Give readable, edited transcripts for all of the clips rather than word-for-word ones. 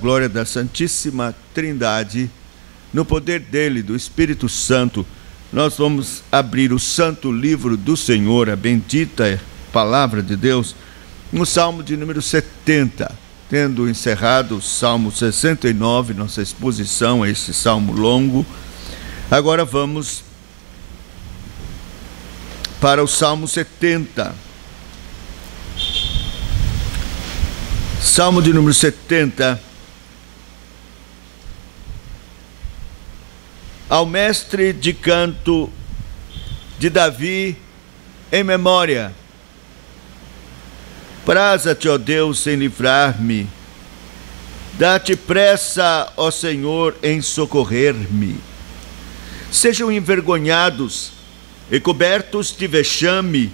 glória da Santíssima Trindade, no poder dele, do Espírito Santo, nós vamos abrir o santo livro do Senhor, a bendita palavra de Deus, no Salmo de número 70, tendo encerrado o Salmo 69, nossa exposição a esse salmo longo. Agora vamos para o Salmo 70. Salmo de número 70. Ao mestre de canto de Davi em memória. Praza-te, ó Deus, em livrar-me. Dá-te pressa, ó Senhor, em socorrer-me. Sejam envergonhados e cobertos de vexame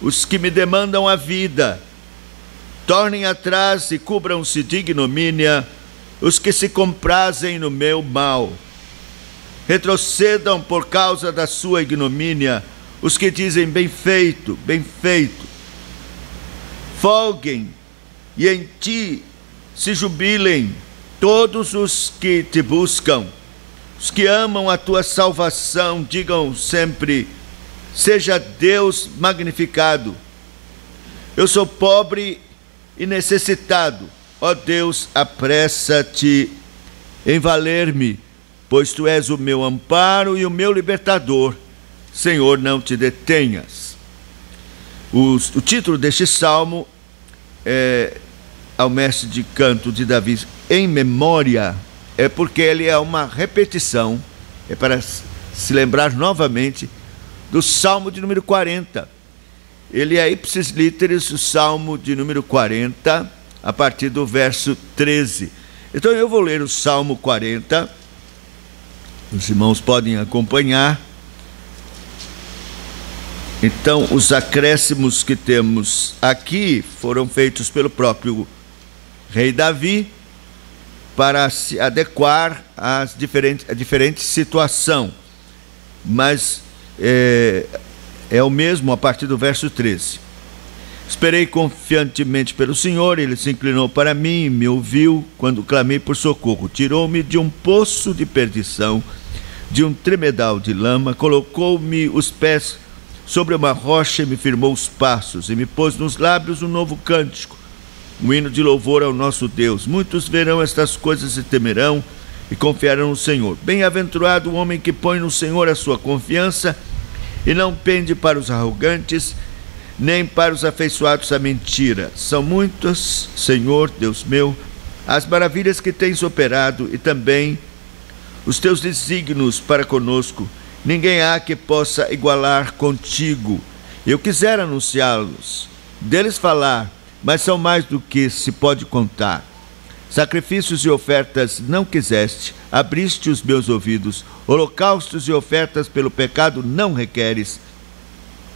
os que me demandam a vida. Tornem atrás e cubram-se de ignomínia os que se comprazem no meu mal. Retrocedam por causa da sua ignomínia os que dizem bem feito, bem feito. Folguem e em ti se jubilem todos os que te buscam. Os que amam a tua salvação digam sempre: seja Deus magnificado. Eu sou pobre e necessitado. Ó Deus, apressa-te em valer-me, pois tu és o meu amparo e o meu libertador. Senhor, não te detenhas. O título deste salmo é ao mestre de canto de Davi em memória, é porque ele é uma repetição, é para se lembrar novamente do salmo de número 40. Ele é ipsis literis o salmo de número 40, a partir do verso 13. Então eu vou ler o salmo 40, os irmãos podem acompanhar. Então, os acréscimos que temos aqui foram feitos pelo próprio rei Davi para se adequar à diferente situação, mas é o mesmo a partir do verso 13. Esperei confiantemente pelo Senhor, ele se inclinou para mim e me ouviu quando clamei por socorro. Tirou-me de um poço de perdição, de um tremedal de lama, colocou-me os pés sobre uma rocha e me firmou os passos, e me pôs nos lábios um novo cântico, um hino de louvor ao nosso Deus. Muitos verão estas coisas e temerão e confiarão no Senhor. Bem-aventurado o homem que põe no Senhor a sua confiança e não pende para os arrogantes, nem para os afeiçoados à mentira. São muitas, Senhor, Deus meu, as maravilhas que tens operado e também os teus desígnios para conosco. Ninguém há que possa igualar contigo. Eu quisera anunciá-los, deles falar, mas são mais do que se pode contar. Sacrifícios e ofertas não quiseste, abriste os meus ouvidos. Holocaustos e ofertas pelo pecado não requeres.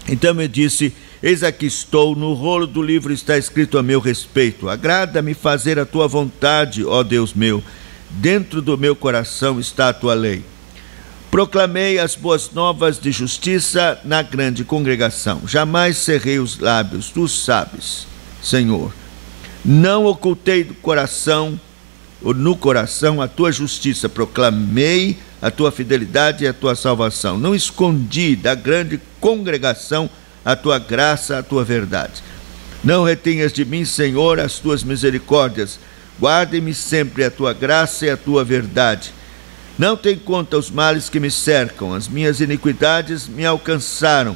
Então me disse: eis aqui estou, no rolo do livro está escrito a meu respeito. Agrada-me fazer a tua vontade, ó Deus meu. Dentro do meu coração está a tua lei. Proclamei as boas novas de justiça na grande congregação. Jamais cerrei os lábios, tu sabes, Senhor. Não ocultei do coração, ou no coração, a tua justiça. Proclamei a tua fidelidade e a tua salvação. Não escondi da grande congregação a tua graça, a tua verdade. Não retenhas de mim, Senhor, as tuas misericórdias. Guarde-me sempre a tua graça e a tua verdade. Não tem conta os males que me cercam, as minhas iniquidades me alcançaram.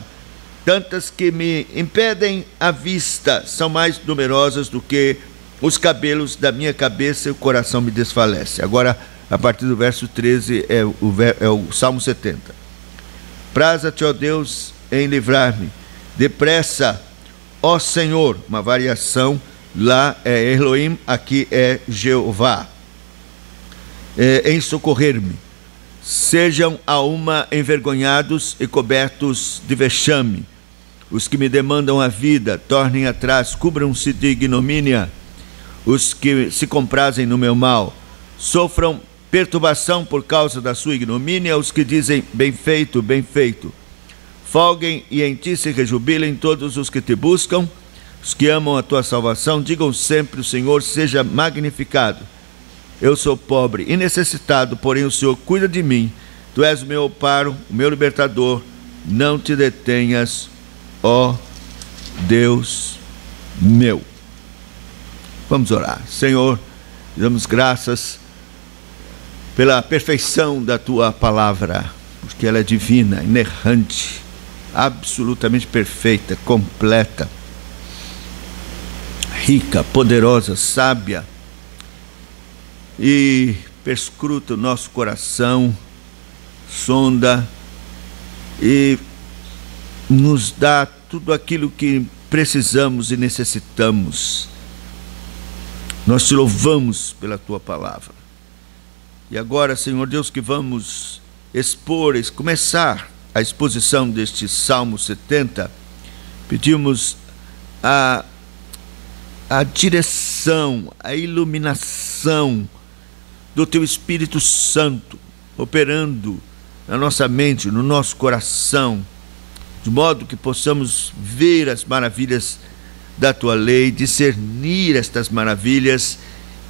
Tantas que me impedem a vista, são mais numerosas do que os cabelos da minha cabeça e o coração me desfalece. Agora, a partir do verso 13, é o Salmo 70. Praza-te, ó Deus, em livrar-me. Depressa, ó Senhor. Uma variação, lá é Elohim, aqui é Jeová. Em socorrer-me. Sejam a uma envergonhados e cobertos de vexame os que me demandam a vida, tornem atrás, cubram-se de ignomínia os que se comprazem no meu mal. Sofram perturbação por causa da sua ignomínia os que dizem bem feito, bem feito. Folguem e em ti se rejubilem todos os que te buscam. Os que amam a tua salvação, digam sempre: o Senhor seja magnificado. Eu sou pobre e necessitado, porém o Senhor cuida de mim. Tu és o meu amparo, o meu libertador. Não te detenhas, ó Deus meu. Vamos orar. Senhor, damos graças pela perfeição da tua palavra, porque ela é divina, inerrante, absolutamente perfeita, completa, rica, poderosa, sábia, e perscruta o nosso coração, sonda e nos dá tudo aquilo que precisamos e necessitamos. Nós te louvamos pela tua palavra. E agora, Senhor Deus, que vamos começar a exposição deste Salmo 70, pedimos a direção, a iluminação do teu Espírito Santo, operando na nossa mente, no nosso coração, de modo que possamos ver as maravilhas da tua lei, discernir estas maravilhas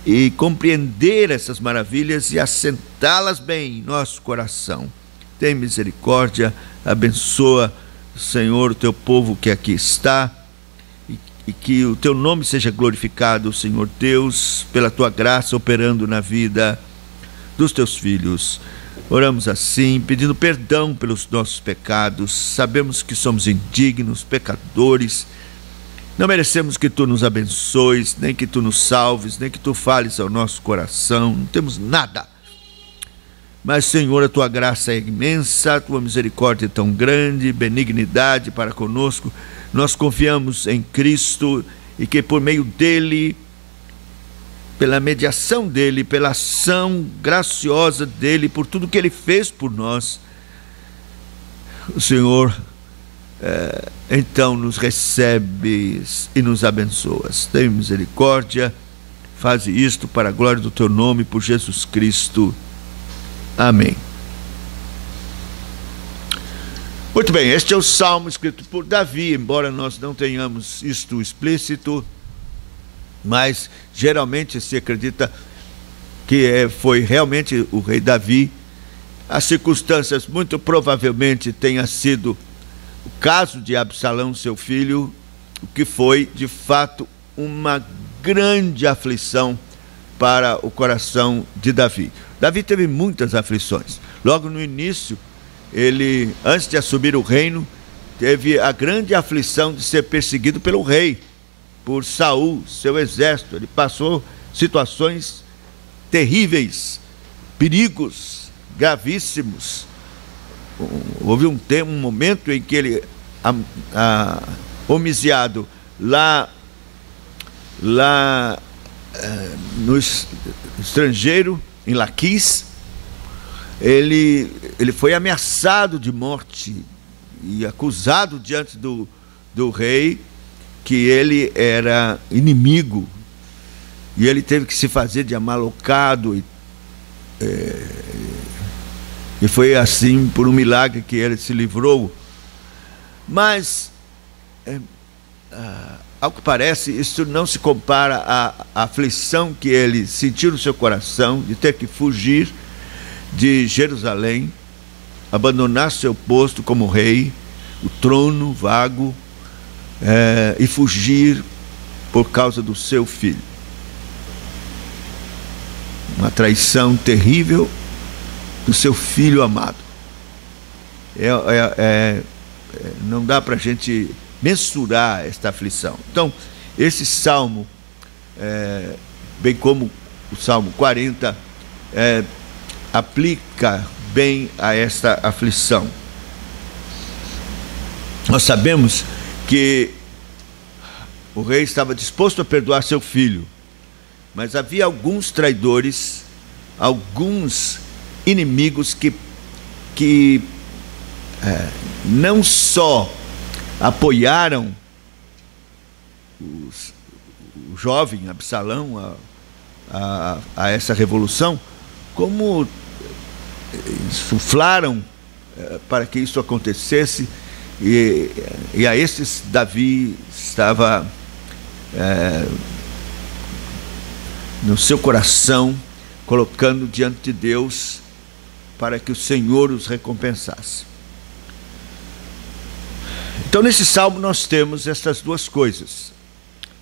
e compreender essas maravilhas e assentá-las bem em nosso coração. Tem misericórdia, abençoa, Senhor, o teu povo que aqui está, e que o teu nome seja glorificado, Senhor Deus, pela tua graça operando na vida dos teus filhos. Oramos assim, pedindo perdão pelos nossos pecados. Sabemos que somos indignos, pecadores. Não merecemos que tu nos abençoes, nem que tu nos salves, nem que tu fales ao nosso coração. Não temos nada. Mas, Senhor, a tua graça é imensa, a tua misericórdia é tão grande, benignidade para conosco. Nós confiamos em Cristo e que por meio dele, pela mediação dele, pela ação graciosa dele, por tudo que ele fez por nós, o Senhor então nos recebes e nos abençoas. Tem misericórdia, faze isto para a glória do teu nome, por Jesus Cristo. Amém. Muito bem, este é o salmo escrito por Davi, embora nós não tenhamos isto explícito, mas geralmente se acredita que foi realmente o rei Davi. As circunstâncias muito provavelmente tenha sido o caso de Absalão, seu filho, o que foi de fato uma grande aflição para o coração de Davi. Davi teve muitas aflições. Logo no início, ele, antes de assumir o reino, teve a grande aflição de ser perseguido pelo rei, por Saul, seu exército. Ele passou situações terríveis, perigos gravíssimos. Houve um momento em que ele, homiciado lá no estrangeiro, em Laquis, ele foi ameaçado de morte e acusado diante do rei que ele era inimigo, e ele teve que se fazer de amalocado, e foi assim, por um milagre, que ele se livrou. Mas, ao que parece, isso não se compara à aflição que ele sentiu no seu coração de ter que fugir de Jerusalém, abandonar seu posto como rei, o trono vago, e fugir por causa do seu filho. Uma traição terrível do seu filho amado. Não dá para a gente mensurar esta aflição. Então, esse salmo, bem como o Salmo 40, aplica bem a esta aflição. Nós sabemos que o rei estava disposto a perdoar seu filho, mas havia alguns traidores, alguns inimigos que não só apoiaram o jovem Absalão a essa revolução, como insuflaram para que isso acontecesse, e a esses Davi estava no seu coração colocando diante de Deus para que o Senhor os recompensasse. Então, nesse salmo nós temos essas duas coisas: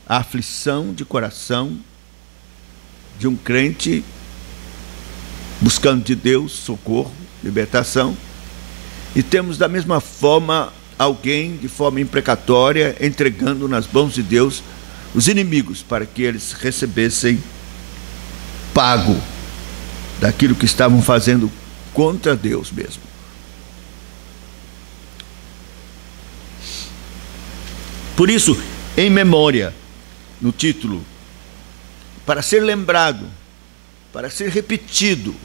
a aflição de coração de um crente buscando de Deus socorro, libertação, e temos da mesma forma alguém de forma imprecatória entregando nas mãos de Deus os inimigos para que eles recebessem pago daquilo que estavam fazendo contra Deus mesmo. Por isso, em memória, no título, para ser lembrado, para ser repetido,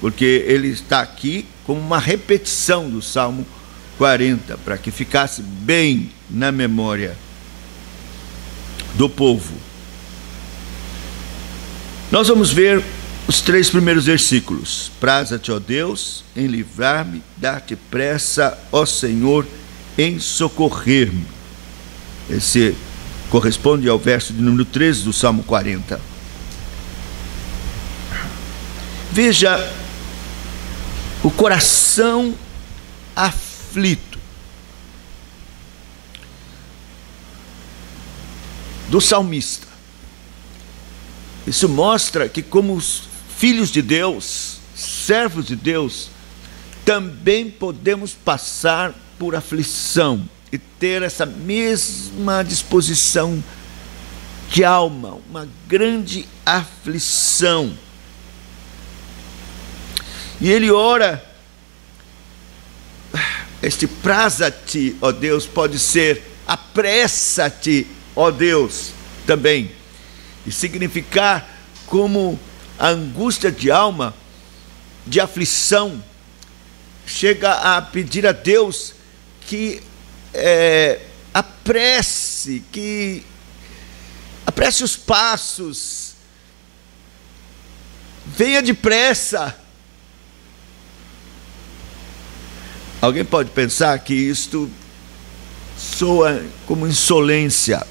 porque ele está aqui como uma repetição do Salmo 40, para que ficasse bem na memória do povo. Nós vamos ver os 3 primeiros versículos. Praza-te, ó Deus, em livrar-me, dar-te pressa, ó Senhor, em socorrer-me. Esse corresponde ao verso de número 13 do Salmo 40. Veja o coração aflito do salmista. Isso mostra que, como os filhos de Deus, servos de Deus, também podemos passar por aflição e ter essa mesma disposição de alma, uma grande aflição. E ele ora, este praza-te, ó Deus, pode ser apressa-te, ó Deus, também, e significar como a angústia de alma, de aflição, chega a pedir a Deus que apresse os passos, venha depressa. Alguém pode pensar que isto soa como insolência.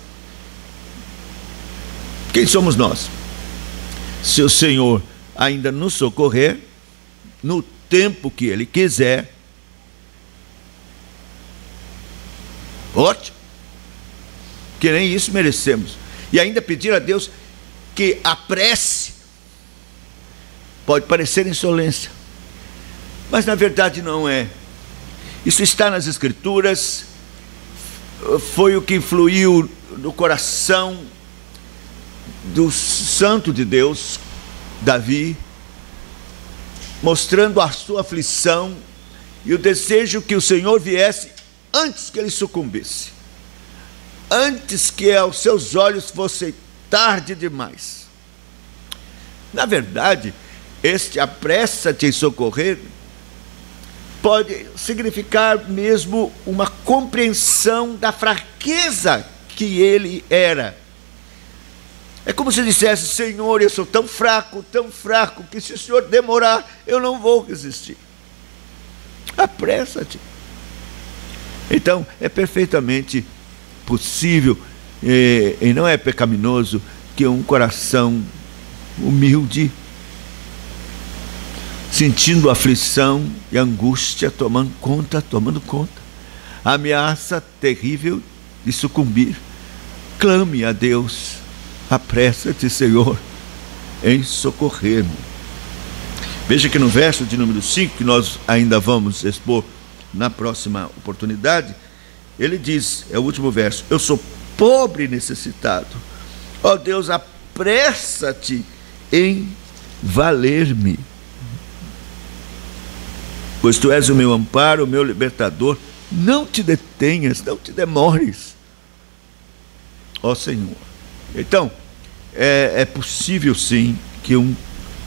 Quem somos nós? Se o Senhor ainda nos socorrer, no tempo que Ele quiser, ótimo, que nem isso merecemos. E ainda pedir a Deus que apresse, pode parecer insolência, mas na verdade não é. Isso está nas Escrituras, foi o que influiu no coração do santo de Deus, Davi, mostrando a sua aflição e o desejo que o Senhor viesse antes que ele sucumbisse, antes que aos seus olhos fosse tarde demais. Na verdade, este apressa-te em socorrer pode significar mesmo uma compreensão da fraqueza que ele era. É como se dissesse: Senhor, eu sou tão fraco, que se o Senhor demorar, eu não vou resistir. Apressa-te. Então, é perfeitamente possível e não é pecaminoso que um coração humilde, sentindo aflição e angústia tomando conta, a ameaça terrível de sucumbir, clame a Deus: apressa-te, Senhor, em socorrer-me. Veja que no verso de número 5, que nós ainda vamos expor na próxima oportunidade, ele diz, é o último verso: eu sou pobre e necessitado. Ó Deus, apressa-te em valer-me. Pois tu és o meu amparo, o meu libertador. Não te detenhas, não te demores, ó Senhor. Então, é possível sim que um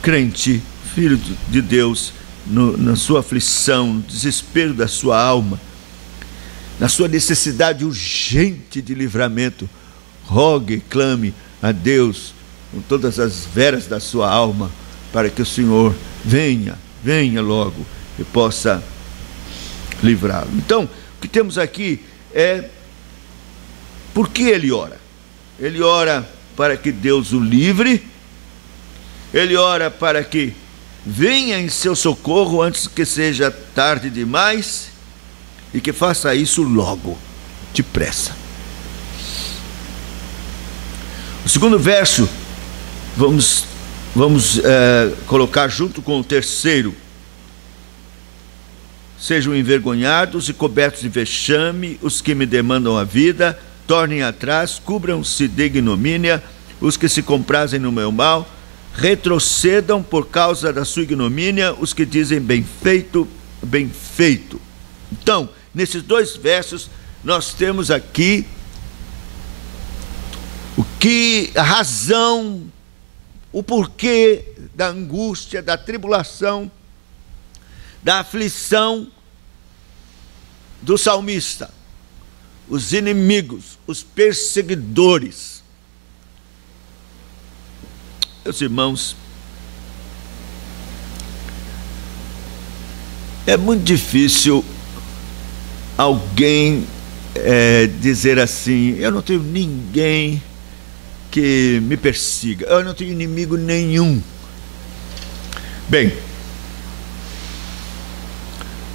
crente, filho de Deus, na sua aflição, no desespero da sua alma, na sua necessidade urgente de livramento, rogue e clame a Deus com todas as veras da sua alma, para que o Senhor venha logo e possa livrá-lo. Então, o que temos aqui é por que ele ora. Ele ora para que Deus o livre, ele ora para que venha em seu socorro antes que seja tarde demais e que faça isso logo, depressa. O segundo verso, vamos colocar junto com o terceiro. Sejam envergonhados e cobertos de vexame os que me demandam a vida, tornem atrás, cubram-se de ignomínia os que se comprazem no meu mal, retrocedam por causa da sua ignomínia os que dizem bem feito, bem feito. Então, nesses dois versos, nós temos aqui a razão, o porquê da angústia, da tribulação, da aflição do salmista. Os inimigos, os perseguidores. Meus irmãos, é muito difícil alguém dizer assim: eu não tenho ninguém que me persiga, eu não tenho inimigo nenhum. Bem,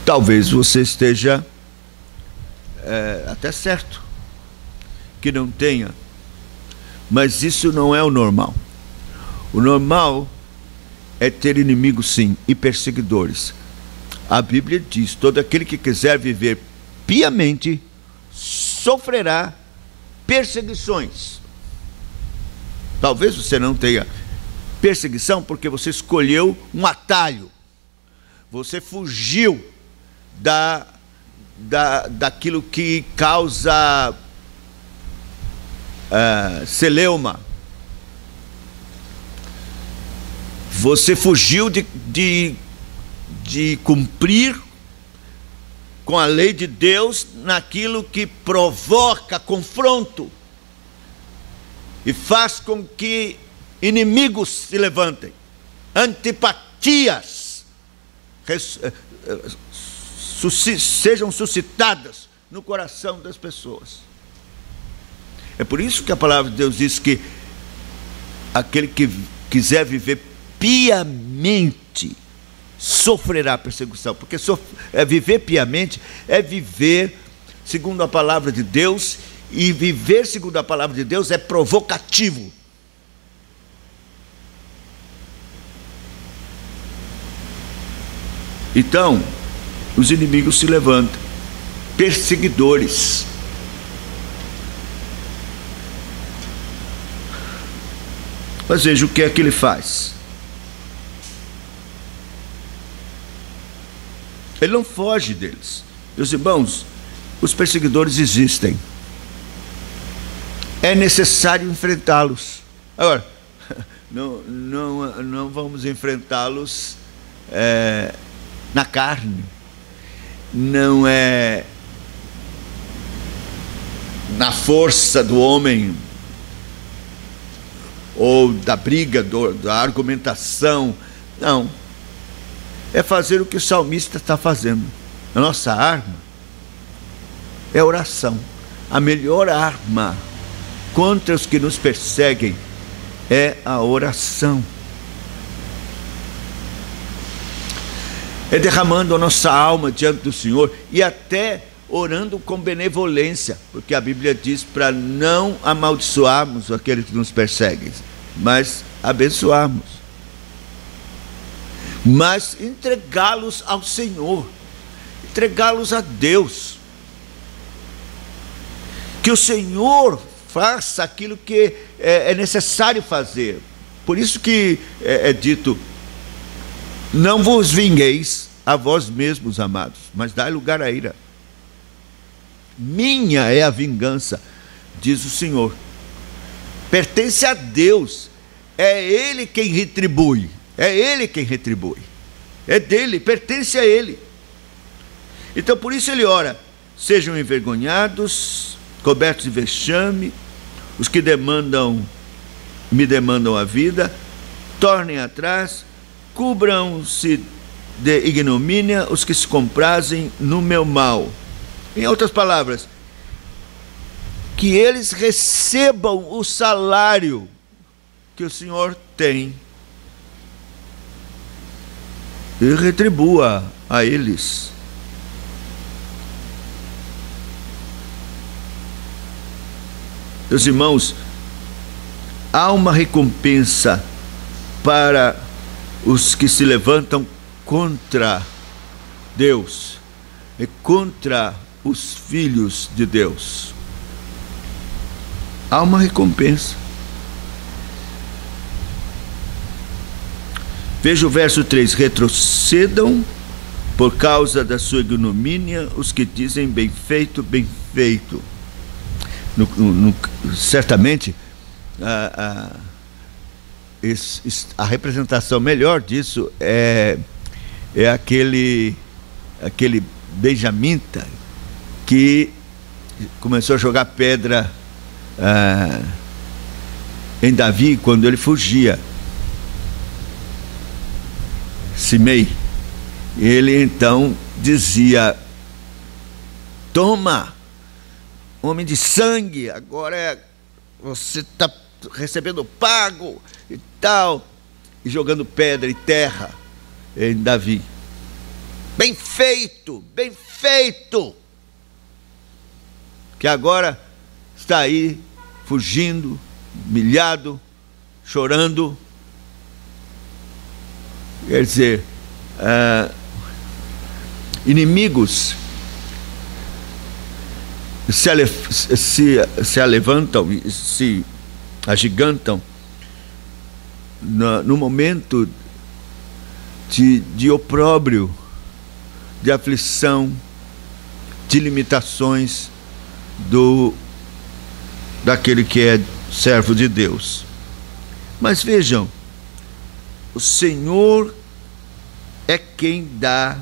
talvez você esteja até certo que não tenha, mas isso não é o normal. O normal é ter inimigos, sim, e perseguidores. A Bíblia diz: todo aquele que quiser viver piamente sofrerá perseguições. Talvez você não tenha perseguição porque você escolheu um atalho, você fugiu daquilo que causa celeuma. Você fugiu de cumprir com a lei de Deus naquilo que provoca confronto e faz com que inimigos se levantem, antipatias sejam suscitadas no coração das pessoas. É por isso que a palavra de Deus diz que aquele que quiser viver piamente sofrerá perseguição, porque viver piamente é viver segundo a palavra de Deus, e viver segundo a palavra de Deus é provocativo. Então, os inimigos se levantam, perseguidores. Mas veja o que é que ele faz. Ele não foge deles. Meus irmãos, os perseguidores existem. É necessário enfrentá-los. Agora, não vamos enfrentá-los na carne. Não é na força do homem, ou da briga, da argumentação. Não. É fazer o que o salmista está fazendo. A nossa arma é a oração. A melhor arma contra os que nos perseguem é a oração. É derramando a nossa alma diante do Senhor e até orando com benevolência, porque a Bíblia diz para não amaldiçoarmos aqueles que nos perseguem, mas abençoarmos. Mas entregá-los ao Senhor, entregá-los a Deus. Que o Senhor faça aquilo que é necessário fazer. Por isso que é dito: não vos vingueis a vós mesmos, amados, mas dai lugar à ira. Minha é a vingança, diz o Senhor. Pertence a Deus. É Ele quem retribui. É Ele quem retribui. É dele, pertence a Ele. Então por isso ele ora: sejam envergonhados, cobertos de vexame, os que me demandam a vida, tornem atrás, cubram-se de ignomínia os que se comprazem no meu mal. Em outras palavras, que eles recebam o salário que o Senhor tem e retribua a eles. Meus irmãos, há uma recompensa para os que se levantam contra Deus e contra os filhos de Deus. Há uma recompensa. Veja o verso 3: retrocedam por causa da sua ignomínia os que dizem bem feito, bem feito. Certamente a representação melhor disso é aquele benjamita que começou a jogar pedra em Davi quando ele fugia. Simei. Ele então dizia: toma, homem de sangue, agora você está recebendo pago e tal, e jogando pedra e terra em Davi. Bem feito, bem feito, que agora está aí fugindo, humilhado, chorando. Quer dizer, inimigos se alevantam e se agigantam no momento de opróbrio, de aflição, de limitações daquele que é servo de Deus. Mas vejam, o Senhor é quem dá,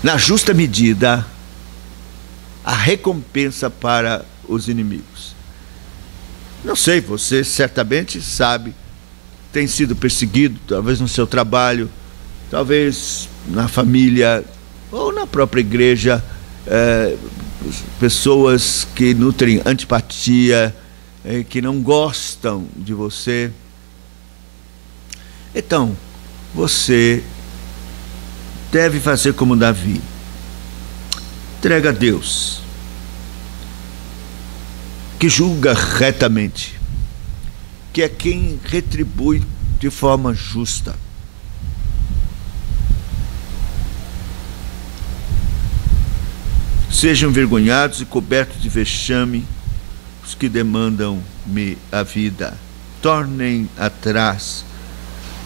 na justa medida, a recompensa para os inimigos. Não sei, você certamente sabe, tem sido perseguido, talvez no seu trabalho, talvez na família ou na própria igreja, pessoas que nutrem antipatia, que não gostam de você. Então, você deve fazer como Davi. Entrega a Deus, que julga retamente, que é quem retribui de forma justa. Sejam envergonhados e cobertos de vexame os que demandam-me a vida. Tornem atrás,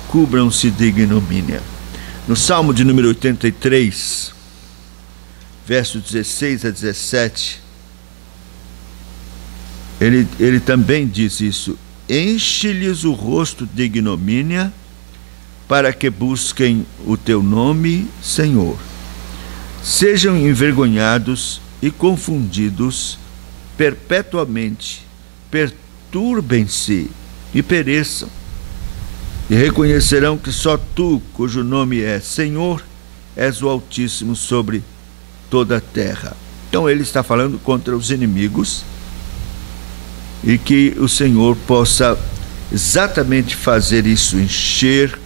cubram-se de ignomínia. No Salmo de número 83, versos 16 a 17, ele também diz isso: enche-lhes o rosto de ignomínia, para que busquem o teu nome, Senhor. Sejam envergonhados e confundidos perpetuamente, perturbem-se e pereçam, e reconhecerão que só tu, cujo nome é Senhor, és o Altíssimo sobre toda a terra. Então ele está falando contra os inimigos, e que o Senhor possa exatamente fazer isso, encher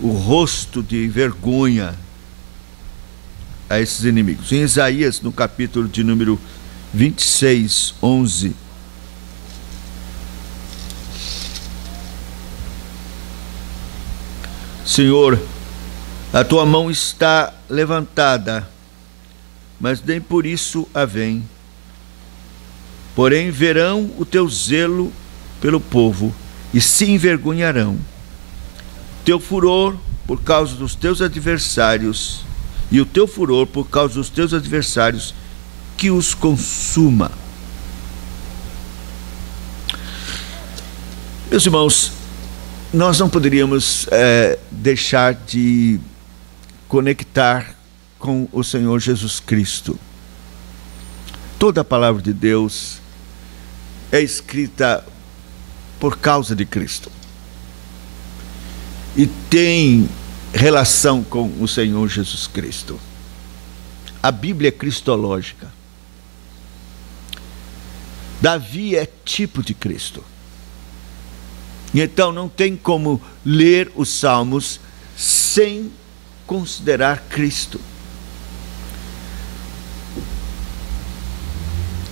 o rosto de vergonha a esses inimigos. Em Isaías, no capítulo de número 26, 11, Senhor, a tua mão está levantada, mas nem por isso a vem. Porém verão o teu zelo pelo povo e se envergonharão. Teu furor por causa dos teus adversários, e o teu furor por causa dos teus adversários, que os consuma. Meus irmãos, nós não poderíamos deixar de conectar com o Senhor Jesus Cristo. Toda a palavra de Deus é escrita por causa de Cristo e tem relação com o Senhor Jesus Cristo. A Bíblia é cristológica. Davi é tipo de Cristo. E então não tem como ler os Salmos sem considerar Cristo.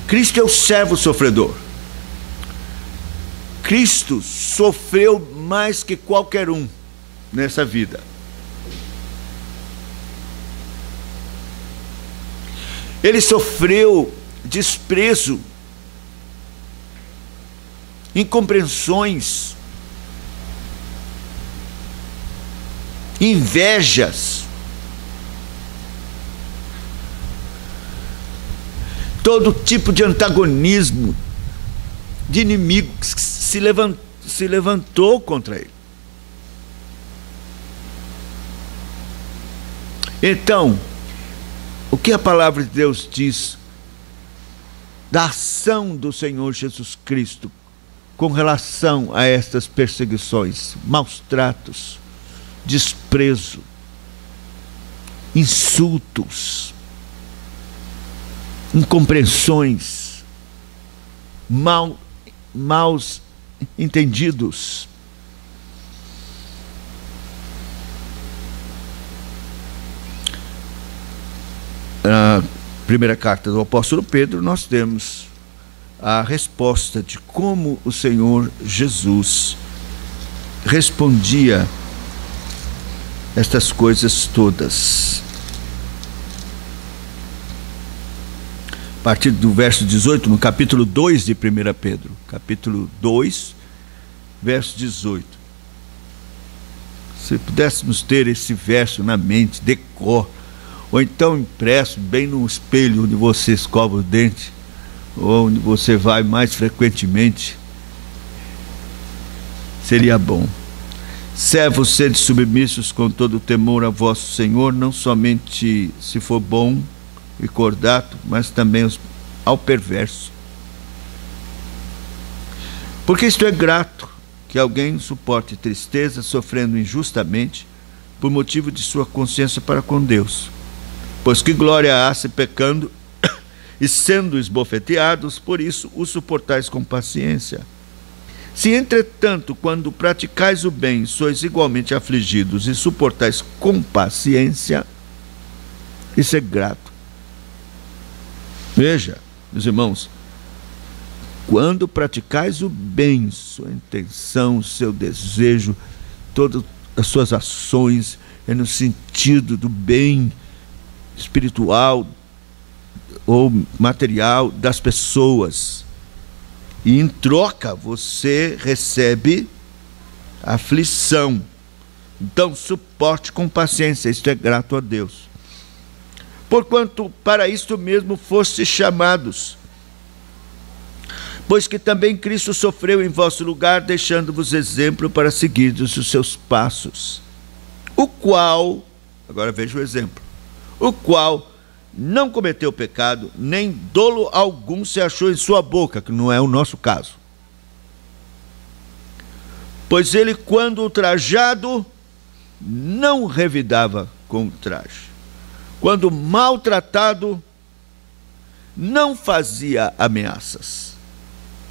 Cristo é o servo sofredor. Cristo sofreu mais que qualquer um nessa vida. Ele sofreu desprezo, incompreensões, invejas, todo tipo de antagonismo, de inimigos que se levantou contra ele. Então, o que a palavra de Deus diz da ação do Senhor Jesus Cristo com relação a estas perseguições, maus tratos, desprezo, insultos, incompreensões, maus entendidos. Na primeira carta do apóstolo Pedro, nós temos a resposta de como o Senhor Jesus respondia estas coisas todas. A partir do verso 18, no capítulo 2 de 1 Pedro, capítulo 2, verso 18. Se pudéssemos ter esse verso na mente, decor, ou então impresso bem no espelho onde você escova o dente, ou onde você vai mais frequentemente, seria bom. Servos, sede submissos com todo o temor a vosso Senhor, não somente se for bom e cordato, mas também ao perverso. Porque isto é grato, que alguém suporte tristeza, sofrendo injustamente, por motivo de sua consciência para com Deus. Pois que glória há se pecando e sendo esbofeteados, por isso o suportais com paciência. Se, entretanto, quando praticais o bem, sois igualmente afligidos e suportais com paciência, isso é grato. Veja, meus irmãos, quando praticais o bem, sua intenção, seu desejo, todas as suas ações é no sentido do bem espiritual ou material das pessoas. E em troca você recebe aflição. Então suporte com paciência, isto é grato a Deus. Porquanto para isto mesmo fostes chamados, pois que também Cristo sofreu em vosso lugar, deixando-vos exemplo para seguirdes os seus passos. O qual, agora veja o exemplo, o qual não cometeu pecado, nem dolo algum se achou em sua boca, que não é o nosso caso. Pois ele, quando ultrajado, não revidava com o traje. Quando maltratado, não fazia ameaças,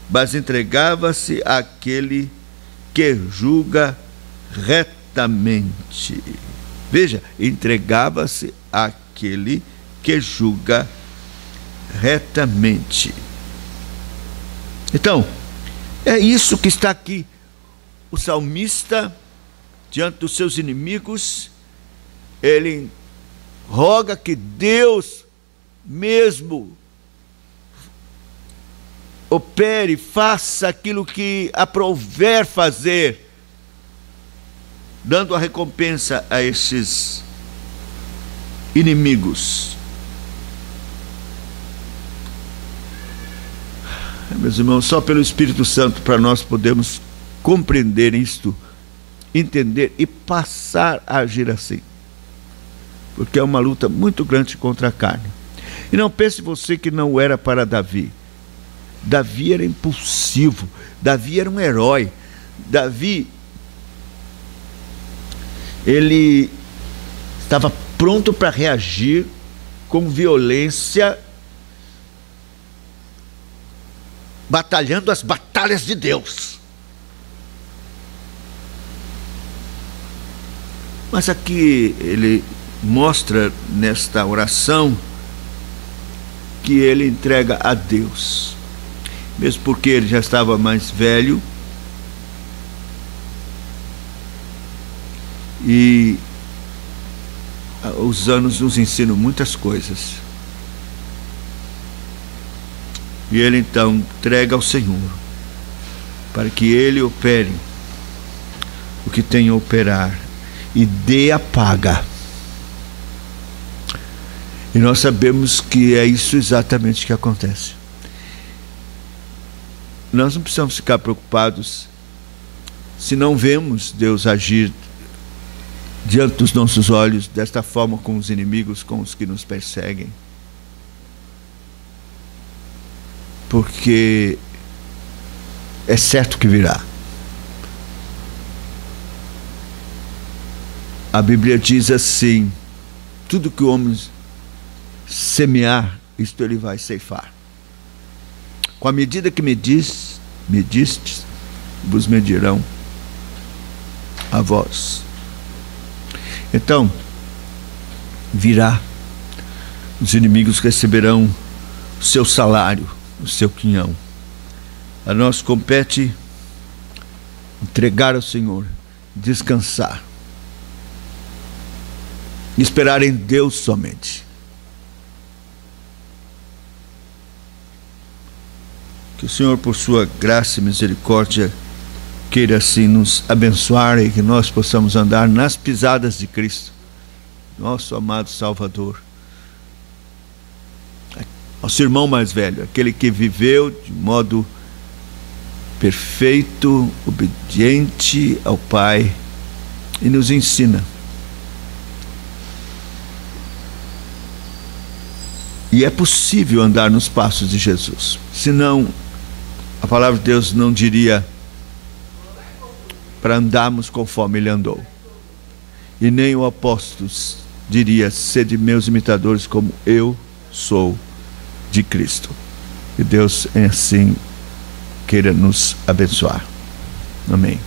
mas entregava-se àquele que julga retamente. Veja, entregava-se àquele que julga retamente. Então, é isso que está aqui. O salmista, diante dos seus inimigos, ele roga que Deus mesmo opere, faça aquilo que aprouver fazer, dando a recompensa a esses inimigos. Meus irmãos, só pelo Espírito Santo para nós podemos compreender isto, entender e passar a agir assim. Porque é uma luta muito grande contra a carne. E não pense você que não era para Davi. Davi era impulsivo, Davi era um herói. Davi, ele estava pronto para reagir com violência, batalhando as batalhas de Deus. Mas aqui ele mostra nesta oração que ele entrega a Deus, mesmo porque ele já estava mais velho e os anos nos ensinam muitas coisas. E ele então entrega ao Senhor para que ele opere o que tem a operar e dê a paga. E nós sabemos que é isso exatamente que acontece. Nós não precisamos ficar preocupados se não vemos Deus agir diante dos nossos olhos desta forma com os inimigos, com os que nos perseguem. Porque é certo que virá. A Bíblia diz assim: tudo que o homem semear, isto ele vai ceifar. Com a medida que medistes, vos medirão a vós. Então, virá, os inimigos receberão o seu salário, o seu quinhão. A nós compete entregar ao Senhor, descansar, esperar em Deus somente. Que o Senhor, por sua graça e misericórdia, queira assim nos abençoar e que nós possamos andar nas pisadas de Cristo, nosso amado Salvador. Nosso irmão mais velho, aquele que viveu de modo perfeito, obediente ao Pai, e nos ensina. E é possível andar nos passos de Jesus. Senão, a palavra de Deus não diria para andarmos conforme ele andou. E nem o apóstolo diria: sede meus imitadores como eu sou de Cristo. Que Deus assim queira nos abençoar. Amém.